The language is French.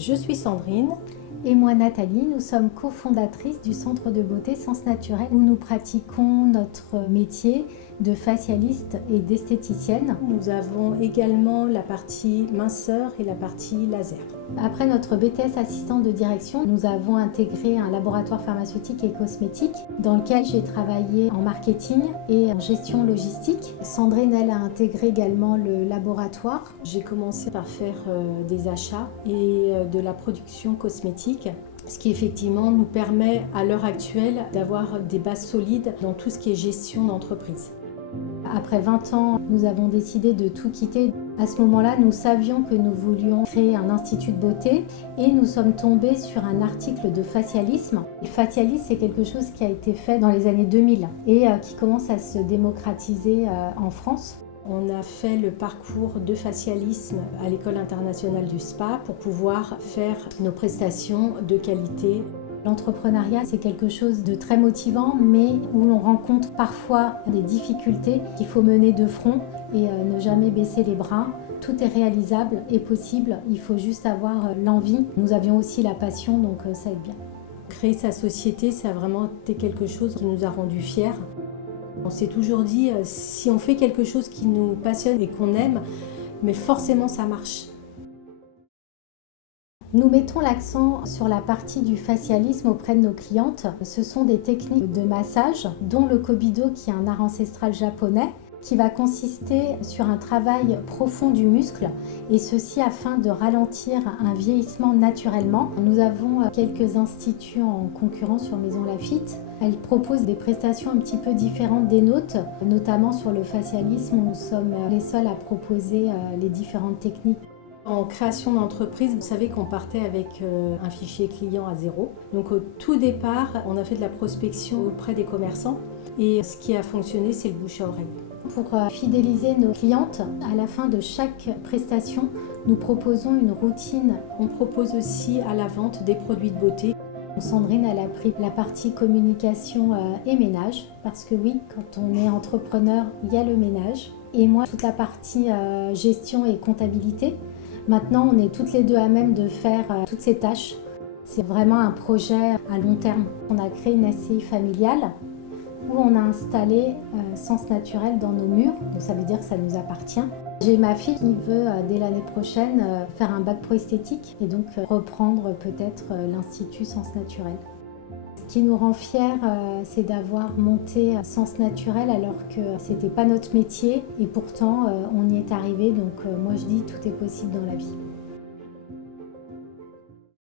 Je suis Sandrine. Et moi Nathalie, nous sommes cofondatrices du Centre de beauté Sens Naturel où nous pratiquons notre métier de facialiste et d'esthéticienne. Nous avons également la partie minceur et la partie laser. Après notre BTS assistant de direction, nous avons intégré un laboratoire pharmaceutique et cosmétique dans lequel j'ai travaillé en marketing et en gestion logistique. Sandrine, elle, a intégré également le laboratoire. J'ai commencé par faire des achats et de la production cosmétique, ce qui effectivement nous permet à l'heure actuelle d'avoir des bases solides dans tout ce qui est gestion d'entreprise. Après 20 ans, nous avons décidé de tout quitter. À ce moment-là, nous savions que nous voulions créer un institut de beauté et nous sommes tombés sur un article de facialisme. Le facialisme, c'est quelque chose qui a été fait dans les années 2000 et qui commence à se démocratiser en France. On a fait le parcours de facialisme à l'École internationale du spa pour pouvoir faire nos prestations de qualité. L'entrepreneuriat, c'est quelque chose de très motivant, mais où l'on rencontre parfois des difficultés qu'il faut mener de front et ne jamais baisser les bras. Tout est réalisable et possible, il faut juste avoir l'envie. Nous avions aussi la passion, donc ça aide bien. Créer sa société, ça a vraiment été quelque chose qui nous a rendus fiers. On s'est toujours dit, si on fait quelque chose qui nous passionne et qu'on aime, mais forcément ça marche. Nous mettons l'accent sur la partie du facialisme auprès de nos clientes. Ce sont des techniques de massage, dont le Kobido, qui est un art ancestral japonais, qui va consister sur un travail profond du muscle, et ceci afin de ralentir un vieillissement naturellement. Nous avons quelques instituts en concurrence sur Maison Lafitte. Elles proposent des prestations un petit peu différentes des nôtres, notamment sur le facialisme où nous sommes les seuls à proposer les différentes techniques. En création d'entreprise, vous savez qu'on partait avec un fichier client à zéro. Donc au tout départ, on a fait de la prospection auprès des commerçants et ce qui a fonctionné, c'est le bouche à oreille. Pour fidéliser nos clientes, à la fin de chaque prestation, nous proposons une routine. On propose aussi à la vente des produits de beauté. Sandrine, elle a pris la partie communication et ménage, parce que oui, quand on est entrepreneur, il y a le ménage. Et moi, toute la partie gestion et comptabilité. Maintenant, on est toutes les deux à même de faire toutes ces tâches. C'est vraiment un projet à long terme. On a créé une SCI familiale où on a installé Sens Naturel dans nos murs. Donc ça veut dire que ça nous appartient. J'ai ma fille qui veut, dès l'année prochaine, faire un bac pro esthétique et donc reprendre peut-être l'Institut Sens Naturel. Ce qui nous rend fiers, c'est d'avoir monté Sens Naturel alors que c'était pas notre métier et pourtant on y est arrivé. Donc moi je dis tout est possible dans la vie.